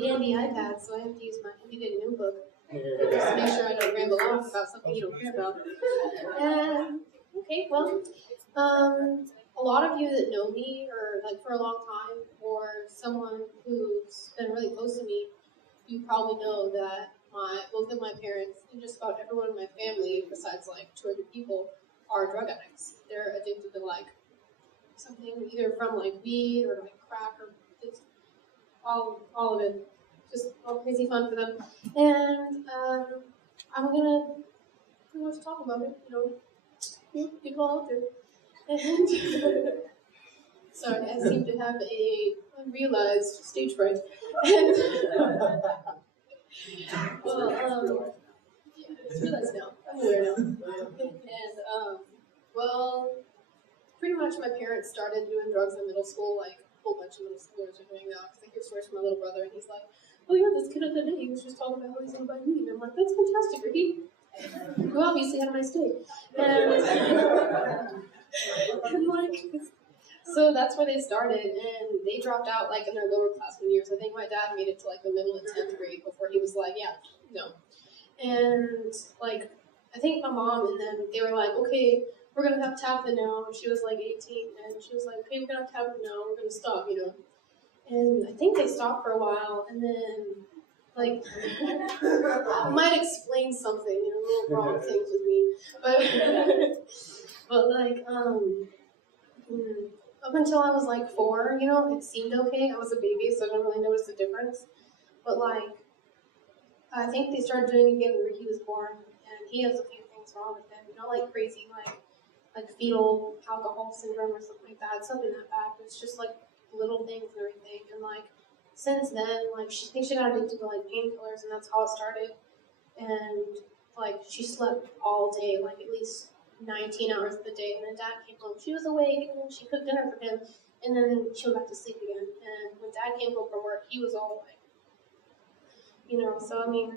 handy iPad, so I have to use my handy-dandy notebook just to make sure I don't ramble off about something you don't care about. Okay, well, a lot of you that know me, or like for a long time, or someone who's been really close to me, you probably know that both of my parents and just about everyone in my family, besides like 2 other people, are drug addicts. They're addicted to like something either from like weed or like crack or just all of it, just all crazy fun for them. And I'm gonna pretty much talk about it, get it all out there. And sorry, I seem to have a unrealized stage fright. And well, yeah, I just realized now. I'm aware now. And well, pretty much my parents started doing drugs in middle school, like a whole bunch of middle schoolers are doing that, because I hear stories from my little brother, and he's like, oh yeah, this kid the other day, he was just talking about how he's gonna buy weed, and I'm like, that's fantastic, Ricky. You obviously had a nice day. And like, so that's where they started, and they dropped out like in their lower classmen years. I think my dad made it to like the middle of 10th grade before he was like, yeah, no. And like, I think my mom and them, they were like, okay, we're gonna have Tabitha now. She was like 18, and she was like, okay, we're gonna have Tabitha now, we're gonna stop, And I think they stopped for a while, and then, like, I might explain something, little wrong things with me, but like, up until I was like 4, it seemed okay. I was a baby, so I didn't really notice the difference. But like, I think they started doing it again when Ricky was born, and he has a few things wrong with him, like crazy, like fetal alcohol syndrome or something like that. It's nothing that bad, but it's just like little things and everything. And like, since then, like, she thinks she got addicted to like painkillers, and that's how it started. And like, she slept all day, like at least 19 hours of the day. And then Dad came home, she was awake, and then she cooked dinner for him, and then she went back to sleep again. And when Dad came home from work, he was all like, so I mean,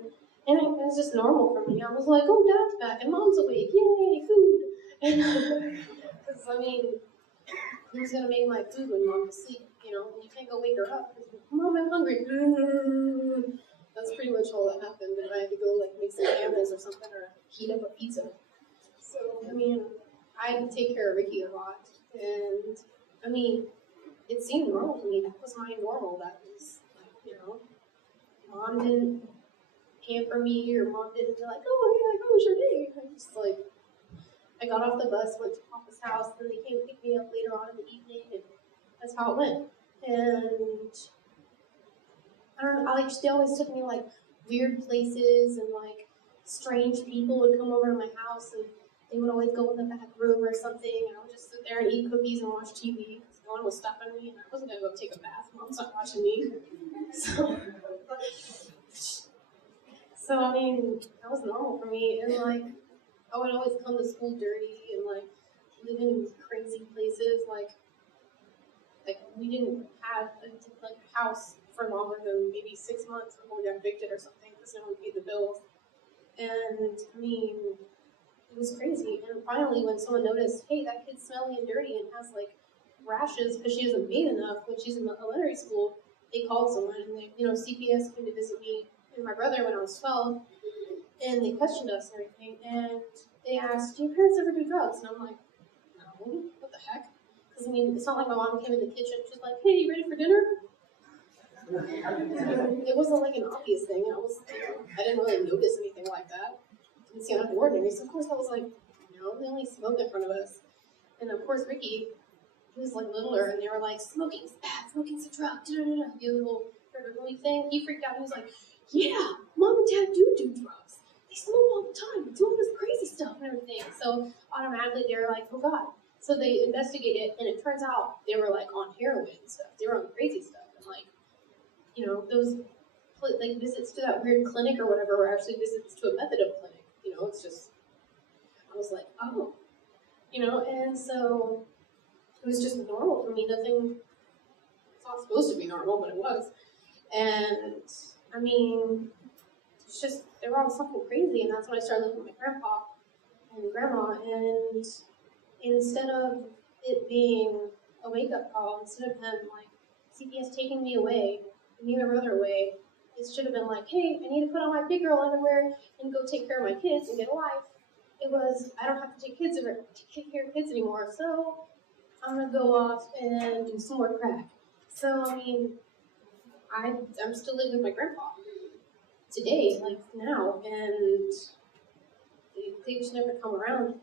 and it was just normal for me. I was like, oh, Dad's back, and Mom's awake, yay, food. Because I mean, who's gonna make my food when Mom's asleep? And you can't go wake her up. Mom, I'm hungry. That's pretty much all that happened. And I had to go like make some candles or something, or heat up a pizza. So I mean, I had to take care of Ricky a lot, and I mean, it seemed normal to me. That was my normal. That was Mom didn't pamper me, or Mom didn't be like, oh hey, like, how was your day? I just like, I got off the bus, went to Papa's house, then they came to pick me up later on in the evening, and that's how it went. And I don't know, they always took me like weird places, and like strange people would come over to my house, and they would always go in the back room or something, and I would just sit there and eat cookies and watch TV, because no one was stopping me, and I wasn't going to go take a bath. Mom's not watching me. So I mean, that was normal for me, and like, I would always come to school dirty and like live in crazy places. Like we didn't have a house for longer than maybe 6 months before we got evicted or something, because no one paid the bills. And I mean, it was crazy. And finally, when someone noticed, hey, that kid's smelly and dirty and has like rashes because she hasn't made enough when she's in elementary school, they called someone, and they, CPS came to visit me and my brother when I was 12, and they questioned us and everything, and they asked, do your parents ever do drugs? And I'm like, no, what the heck? Because I mean, it's not like my mom came in the kitchen, she's like, hey, you ready for dinner? It wasn't like an obvious thing. I didn't really notice anything like that. It didn't seem out of the ordinary. So of course I was like, they only smoked in front of us. And of course Ricky, he was like littler, and they were like, smoking's bad, smoking's a drug, the little really thing. He freaked out. He was like, yeah, Mom and Dad do drugs. They smoke all the time. They do all this crazy stuff and everything. So automatically they were like, oh God. So they investigated, and it turns out they were like on heroin and stuff. They were on crazy stuff, and like, those like visits to that weird clinic or whatever were actually visits to a methadone clinic. It's just, I was like, oh, and so it was just normal for me. Nothing, it's not supposed to be normal, but it was. And I mean, it's just, they were on something crazy, and that's when I started living with my grandpa and grandma, and instead of it being a wake-up call, instead of them, like, CPS taking me away, and my brother away, it should have been like, hey, I need to put on my big girl underwear and go take care of my kids and get a life. It was, I don't have to take care of kids anymore, so I'm gonna go off and do some more crack. So I mean, I'm still living with my grandpa today, like now, and they just never come around.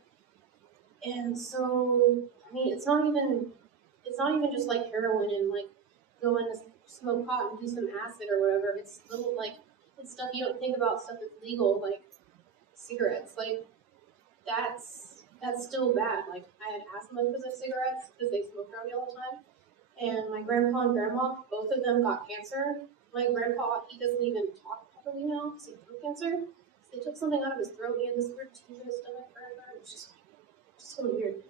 And so I mean, it's not even just like heroin and like go in and smoke pot and do some acid or whatever. It's little like it's stuff you don't think about, stuff that's legal, like cigarettes. Like that's still bad. Like I had asthma because of cigarettes because they smoked around me all the time. And my grandpa and grandma, both of them got cancer. My grandpa, he doesn't even talk properly now because he had throat cancer. So they took something out of his throat. He had this weird tube in his stomach forever. It was just so weird.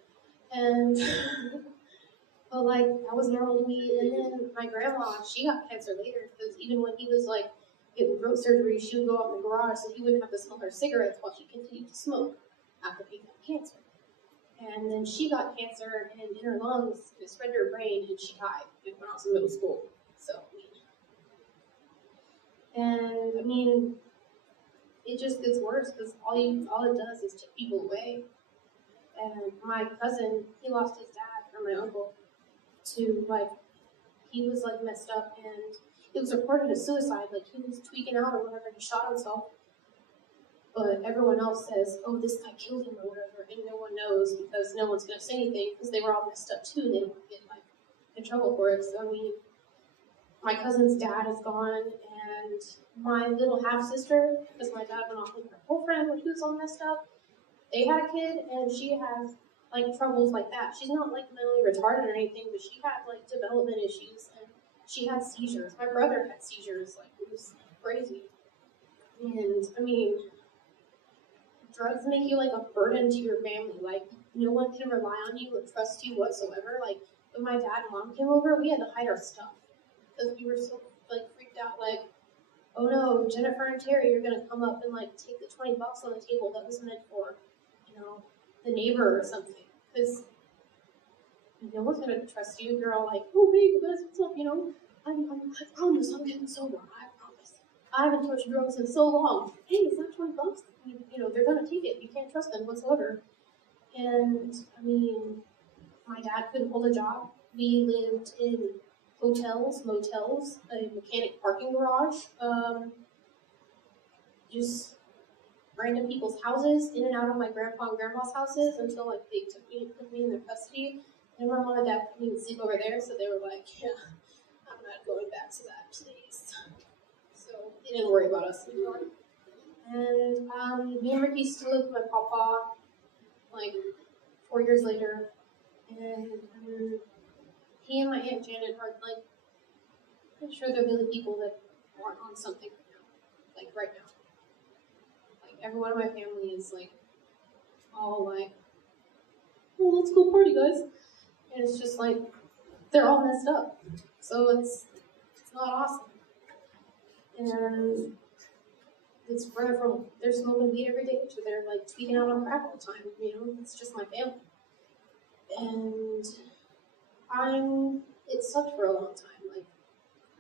And but like that was normal to me. And then my grandma, she got cancer later because even when he was like getting throat surgery, she would go out in the garage so he wouldn't have to smell her cigarettes while she continued to smoke after he got cancer. And then she got cancer in her lungs, and it spread to her brain, and she died when I was in middle school. So, I mean, it just gets worse because all it does is take people away. And my cousin, he lost his dad, or my uncle, to like, he was like messed up, and it was reported as suicide. Like he was tweaking out or whatever, he shot himself. But everyone else says, oh, this guy killed him or whatever, and no one knows because no one's going to say anything because they were all messed up too and they don't get like in trouble for it. So I mean, my cousin's dad is gone, and my little half-sister, because my dad went off with her girlfriend when he was all messed up, they had a kid, and she has like troubles like that. She's not like mentally retarded or anything, but she had like development issues, and she had seizures. My brother had seizures, like it was crazy. And I mean, drugs make you like a burden to your family. Like no one can rely on you or trust you whatsoever. Like when my dad and mom came over, we had to hide our stuff because we were so like freaked out. Like, oh no, Jennifer and Terry are gonna come up and like take the $20 on the table that was meant for, the neighbor or something. Because no one's gonna trust you. You're all like, oh hey guys, what's up? I promise I'm getting sober. I promise. I haven't touched drugs in so long. Hey, is that $20? They're gonna take it. You can't trust them whatsoever. And I mean, my dad couldn't hold a job. We lived in hotels, motels, a mechanic parking garage, just random people's houses, in and out of my grandpa and grandma's houses until like they put me in their custody. And my mom and dad couldn't even sleep over there, so they were like, yeah, I'm not going back to that place. So they didn't worry about us anymore. And me and Ricky still live with my papa, like 4 years later. And he and my Aunt Janet are like, I'm sure they're the only people that aren't on something right now. Like right now. Like every one of my family is like all like, oh, let's go party, guys. And it's just like they're all messed up. So it's not awesome. And it's where they're smoking weed every day, so they're like tweaking out on crack all the time. It's just my family. And it sucked for a long time. Like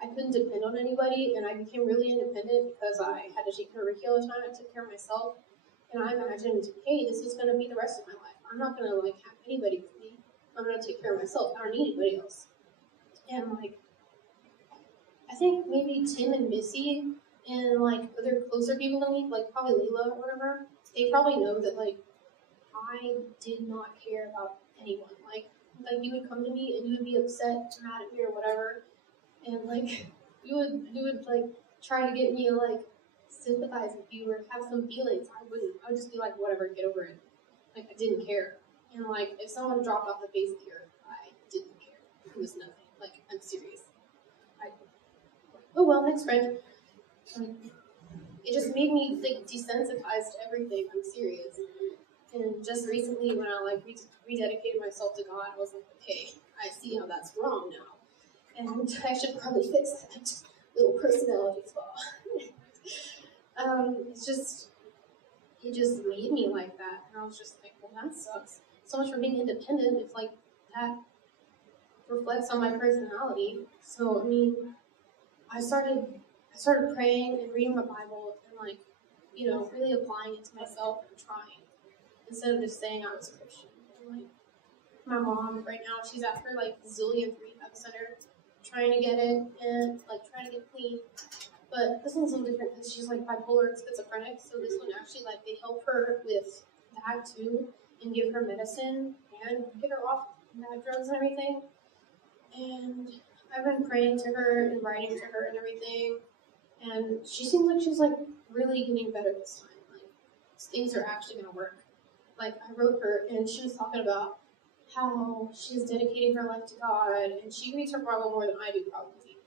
I couldn't depend on anybody, and I became really independent because I had to take care of Ricky all the time. I took care of myself, and I imagined, hey, this is going to be the rest of my life. I'm not going to like have anybody with me. I'm going to take care of myself. I don't need anybody else. And like, I think maybe Tim and Missy and like other closer people than me, like probably Leela or whatever, they probably know that like I did not care about anyone. Like you would come to me and you would be upset, mad at me or whatever, and like you would like try to get me to like sympathize with you or have some feelings. I wouldn't. I would just be like, whatever, get over it. Like I didn't care. And like if someone dropped off the face of the earth, I didn't care. It was nothing. Like I'm serious. Oh well, next friend. It just made me like desensitized to everything. I'm serious. And just recently, when I like rededicated myself to God, I was like, okay, I see how that's wrong now, and I should probably fix that little personality flaw. It just made me like that, and I was just like, well, that sucks. So much for being independent. It's like that reflects on my personality. So I mean, I started I started praying and reading my Bible and like, really applying it to myself and trying instead of just saying I was a Christian. And like my mom right now, she's at her like zillionth rehab center, trying to get it and like trying to get clean. But this one's a little different because she's like bipolar and schizophrenic. So this one actually like they help her with that too and give her medicine and get her off bad drugs and everything. And I've been praying to her and writing to her and everything. And she seems like she's like really getting better this time. Like things are actually gonna work. Like I wrote her and she was talking about how she's dedicating her life to God and she reads her Bible more than I do probably.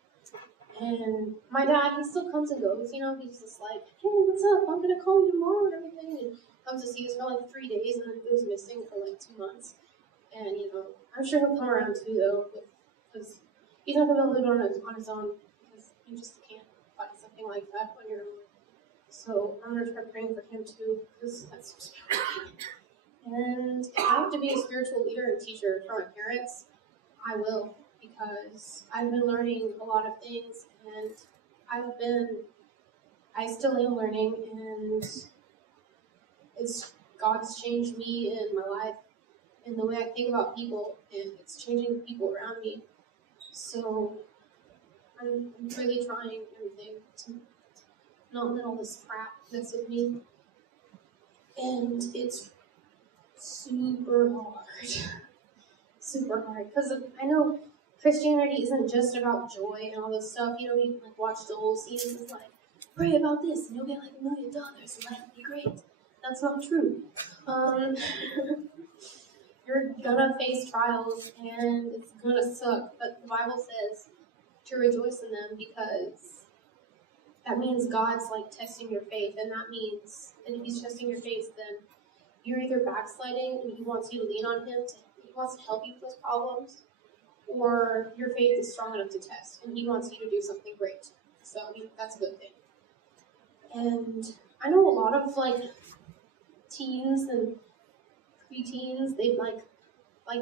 And my dad, he still comes and goes, he's just like, hey, what's up? I'm gonna call you tomorrow and everything. And comes to see us for like 3 days and then goes missing for like 2 months. And I'm sure he'll come around too though, because he's not gonna live on his own because you just can't find something like that on your own. So I'm gonna try praying for him too, because that's just and if I have to be a spiritual leader and teacher for my parents, I will, because I've been learning a lot of things, and I still am learning, and God's changed me in my life, and the way I think about people, and it's changing the people around me. So I'm really trying everything to not let all this crap mess with me, and it's super hard, because I know Christianity isn't just about joy and all this stuff. You like watch the old scenes, it's like, pray about this and you'll get like $1 million and life will be great. That's not true. You're gonna face trials and it's gonna suck, but the Bible says to rejoice in them, because that means God's like testing your faith, and that means that if He's testing your faith, then you're either backsliding and He wants you to lean on Him, He wants to help you with those problems, or your faith is strong enough to test and He wants you to do something great. So that's a good thing. And I know a lot of like teens and preteens, they like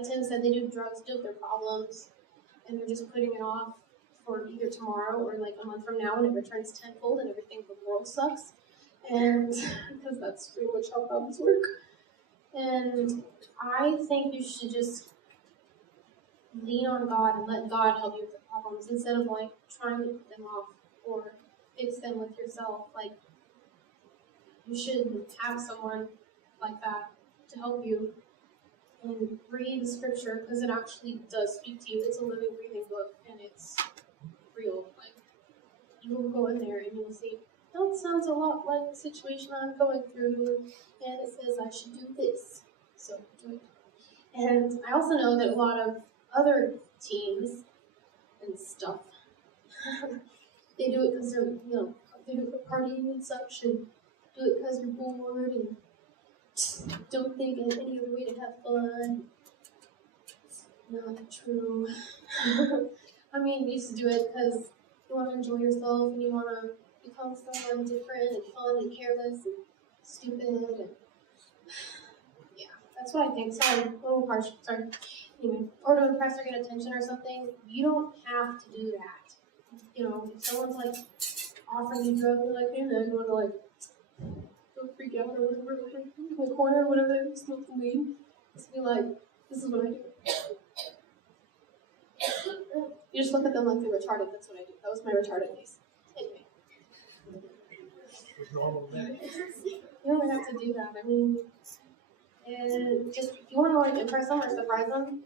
Tim said, they do drugs to deal with their problems, and they're just putting it off for either tomorrow or like a month from now when it returns tenfold and everything in the world sucks. And because that's pretty much how problems work. And I think you should just lean on God and let God help you with the problems instead of like trying to put them off or fix them with yourself. Like, you should have someone like that to help you and read the scripture, because it actually does speak to you. It's a living, breathing book, and it's real. Like, you will go in there and you'll see, that sounds a lot like the situation I'm going through, and it says I should do this. So do it. And I also know that a lot of other teens and stuff, they do it because they're, they do it for partying and such, and do it because you're bored and don't think of any other way to have fun. It's not true. I mean, you used to do it because you want to enjoy yourself and you want to become someone different and fun and careless and stupid. And yeah, that's what I think. Sorry, a little harsh. Sorry. Anyway, or to impress or get attention or something, you don't have to do that. If someone's like offering you drugs, you're like, hey man, you want to like go freak out or whatever, like in the corner or whatever, smoke some weed. Just be like, this is what I do. You just look at them like they're retarded. That's what I do. That was my retarded face. Anyway. You don't have to do that. I mean, and just if you want to like impress them or surprise them,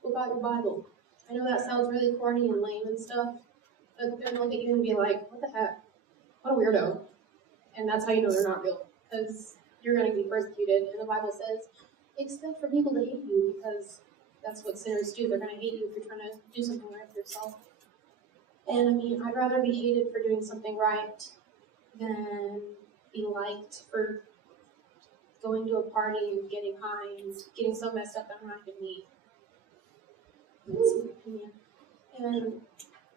pull out your Bible. I know that sounds really corny and lame and stuff, but they're gonna look at you and be like, what the heck? What a weirdo. And that's how you know they're not real, because you're going to be persecuted. And the Bible says, expect for people to hate you, because that's what sinners do. They're going to hate you if you're trying to do something right for yourself. And I mean, I'd rather be hated for doing something right than be liked for going to a party and getting high and getting so messed up that I'm not even me. That's my opinion. And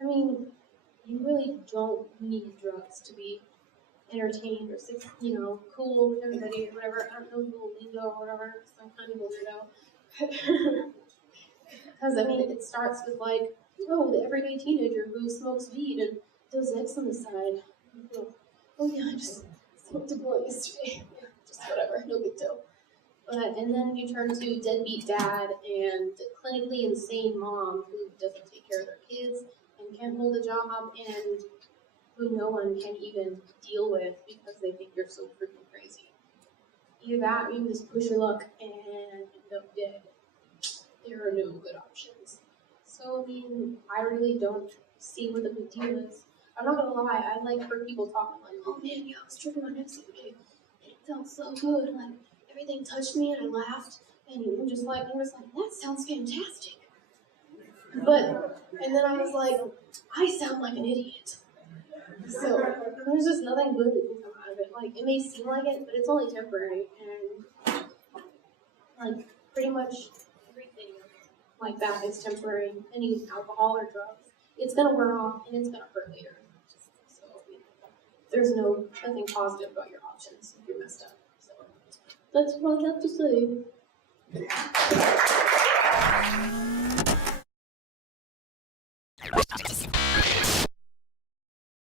I mean, you really don't need drugs to be entertained or cool with everybody or whatever. I don't know the lingo or whatever, because I'm kind of a weirdo. Because I mean, it starts with like, the everyday teenager who smokes weed and those X on the side. Oh yeah, I just smoked a blunt yesterday. Yeah, just whatever, no big deal. And then you turn to deadbeat dad and clinically insane mom who doesn't take care of their kids and can't hold a job and who no one can even deal with because they think you're so freaking crazy. Either that or you can just push your luck and end up dead. There are no good options. So, I mean, I really don't see what the big deal is. I'm not gonna lie, I like heard people talking like, oh man, yeah, I was tripping on X the other day. And it felt so good. Like, everything touched me and I laughed. And you're just like, that sounds fantastic. And then I was like, I sound like an idiot. So, there's just nothing good that can come out of it. Like, it may seem like it, but it's only temporary. And, like, pretty much everything like that is temporary. Any alcohol or drugs, it's gonna wear off and it's gonna hurt later. So there's nothing positive about your options if you're messed up. So that's what I have to say.